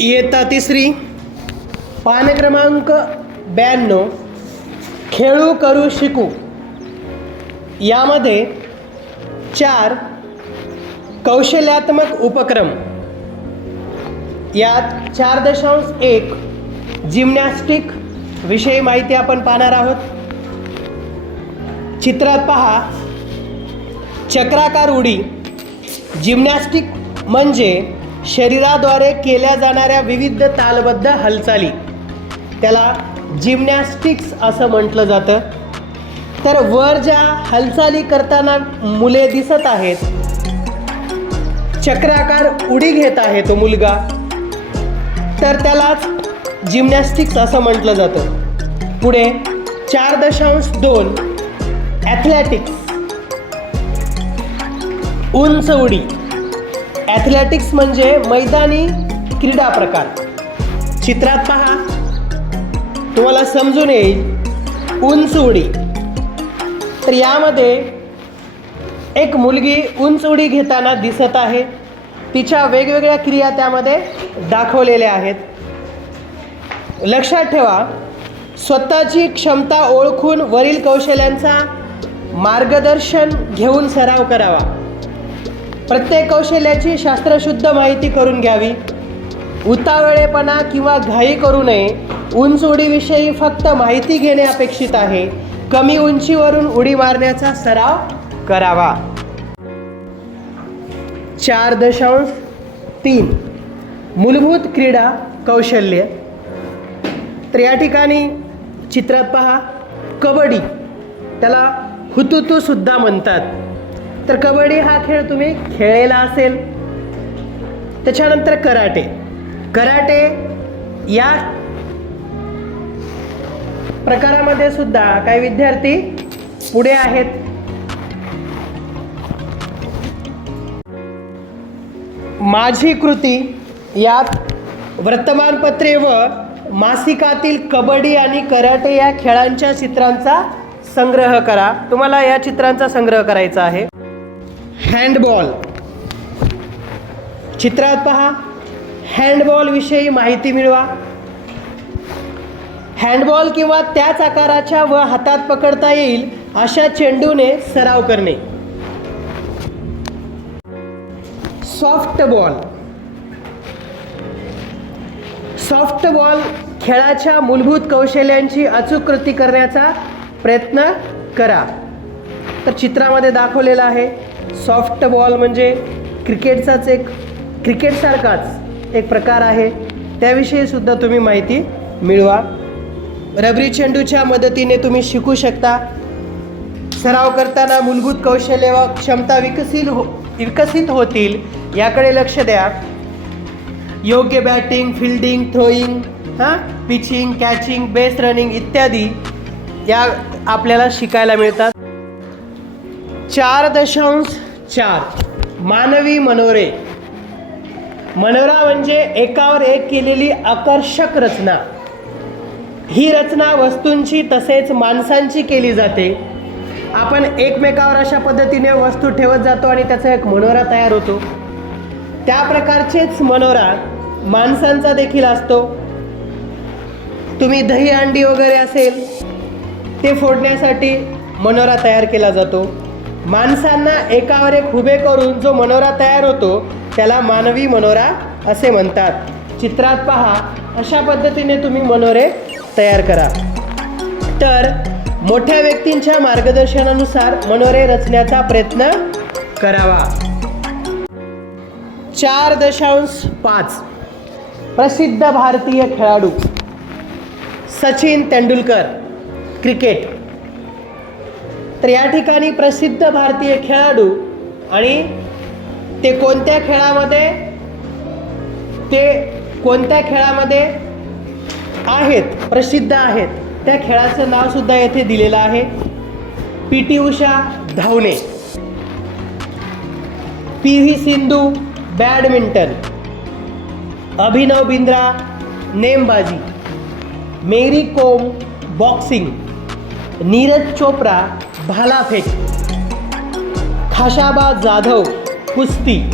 इयत्ता तिसरी. पान क्रमांक ब्याण्णव. खेळू करू शिकू. यामध्ये चार कौशल्यात्मक उपक्रम. यात चार दशांश एक जिम्नॅस्टिक विषयी माहिती आपण पाहणार आहोत. चित्रात पहा. चक्राकार उडी. जिम्नॅस्टिक म्हणजे शरीराद्वारे केल्या जाणाऱ्या विविध तालबद्ध हालचाली. त्याला जिमनॅस्टिक्स असं म्हटलं जातं. तर वर ज्या हालचाली करताना मुले दिसत आहेत चक्राकार उडी घेत आहे तो मुलगा तर त्यालाच जिमनॅस्टिक्स असं म्हटलं जातं. पुढे चार दशांश दोन ॲथलॅटिक्स उंच उडी. ॲथलेटिक्स म्हणजे मैदानी क्रीडा प्रकार. चित्रात पहा. तुम्हाला समजून येईल. उंच उडी. तर यामध्ये एक मुलगी उंच उडी घेताना दिसत आहे. तिच्या वेगवेगळ्या क्रिया त्यामध्ये दाखवलेल्या आहेत. लक्षात ठेवा स्वतःची क्षमता ओळखून वरील कौशल्यांचा मार्गदर्शन घेऊन सराव करावा. प्रत्येक कौशल्याची शास्त्रशुद्ध माहिती करून घ्यावी. उतावळेपणा किंवा घाई करू नये. उंच उडीविषयी फक्त माहिती घेणे अपेक्षित आहे. कमी उंचीवरून उडी मारण्याचा सराव करावा. चार दशांश तीन. मूलभूत क्रीडा कौशल्य. तर या ठिकाणी चित्रात पहा. कबड्डी. त्याला हुतुतू सुद्धा म्हणतात. तर कबड्डी हा खेळ तुम्ही खेळलेला असेल. त्याच्यानंतर कराटे. कराटे या प्रकारामध्ये सुद्धा काही विद्यार्थी पुढे आहेत. माझी कृती यात वर्तमानपत्रे व मासिकातील कबड्डी आणि कराटे या खेळांच्या चित्रांचा संग्रह करा. तुम्हाला या चित्रांचा संग्रह करायचा आहे. हँडबॉल. चित्रात पहा. हँडबॉल विषयी माहिती मिळवा. हँडबॉल किंवा त्याच आकाराच्या व हातात पकडता येईल अशा चेंडूने सराव करणे. Soft ball. सॉफ्ट बॉल खेळाच्या मूलभूत कौशल्यांची अचूक कृती करण्याचा प्रयत्न करा. तर चित्रामध्ये दाखवलेलं आहे. सॉफ्ट बॉल म्हणजे क्रिकेटचाच एक क्रिकेटसारखाच एक प्रकार आहे. त्याविषयी सुद्धा तुम्ही माहिती मिळवा. रबरी चेंडूच्या मदतीने तुम्ही शिकू शकता. सराव करताना मूलभूत कौशल्य व क्षमता विकसित हो विकसित होतील याकडे लक्ष द्या. योग्य बॅटिंग फिल्डिंग थ्रोईंग हां पिचिंग कॅचिंग बेस रनिंग इत्यादी या आपल्याला शिकायला मिळतात. चार दशांश चार मानवी मनोरे. मनोरा म्हणजे एकावर एक केलेली आकर्षक रचना. ही रचना वस्तूंची तसेच माणसांची केली जाते. आपण एकमेकावर अशा पद्धतीने वस्तू ठेवत जातो आणि त्याचा एक मनोरा तयार होतो. त्या प्रकारचेच मनोरा माणसांचा देखील असतो. तुम्ही दही अंडी वगैरे असेल ते फोडण्यासाठी मनोरा तयार केला जातो. माणसांना एकावर एक उभे करून जो मनोरा तयार होतो त्याला मानवी मनोरा असे म्हणतात. चित्रात पहा अशा पद्धतीने तुम्ही मनोरे तयार करा. तर मोठ्या व्यक्तींच्या मार्गदर्शनानुसार मनोरे रचण्याचा प्रयत्न करावा. चार दशांश पाच. प्रसिद्ध भारतीय खेळाडू. सचिन तेंडुलकर. क्रिकेट. तर या ठिकाणी प्रसिद्ध भारतीय खेळाडू आणि ते कोणत्या खेळामध्ये ते कोणत्या खेळामध्ये आहेत प्रसिद्ध आहेत त्या खेळाचं नाव सुद्धा येथे दिलेलं आहे. पी टी उषा धावणे. P V Sindhu badminton. Abhinav Bindra नेमबाजी. मेरी कोम बॉक्सिंग. नीरज चोप्रा भालाफेक खाशाबा जाधव कुस्ती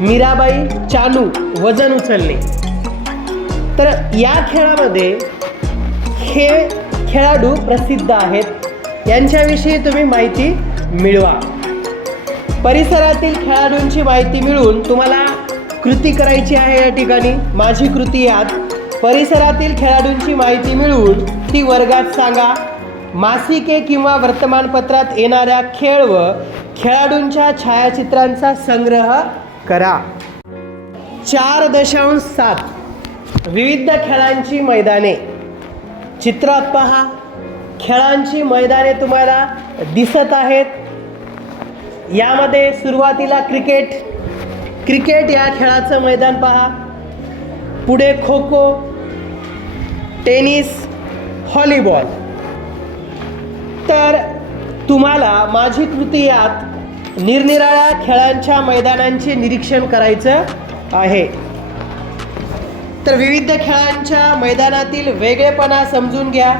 मीराबाई चानू वजन उचलणे. तर या खेळामध्ये हे खेळाडू प्रसिद्ध आहेत. यांच्याविषयी तुम्ही माहिती मिळवा. परिसरातील खेळाडूंची माहिती मिळवून तुम्हाला कृती करायची आहे या ठिकाणी. माझी कृती यात. परिसरातील खेळाडूंची माहिती मिळवून ती वर्गात सांगा. मासिके किंवा वर्तमानपत्रात येणाऱ्या खेळ व खेळाडूंच्या छायाचित्रांचा संग्रह करा. चार दशांश सात. विविध खेळांची मैदाने. चित्रात पहा. खेळांची मैदाने तुम्हाला दिसत आहेत. यामध्ये सुरुवातीला क्रिकेट. क्रिकेट या खेळाचं मैदान पहा. पुढे खो खो टेनिस. हॉलीबॉल. तर तुम्हाला माझी कृती यात निरनिराळ्या खेळांच्या मैदानांचे निरीक्षण करायचं आहे. तर विविध खेळांच्या मैदानातील वेगळेपणा समजून घ्या.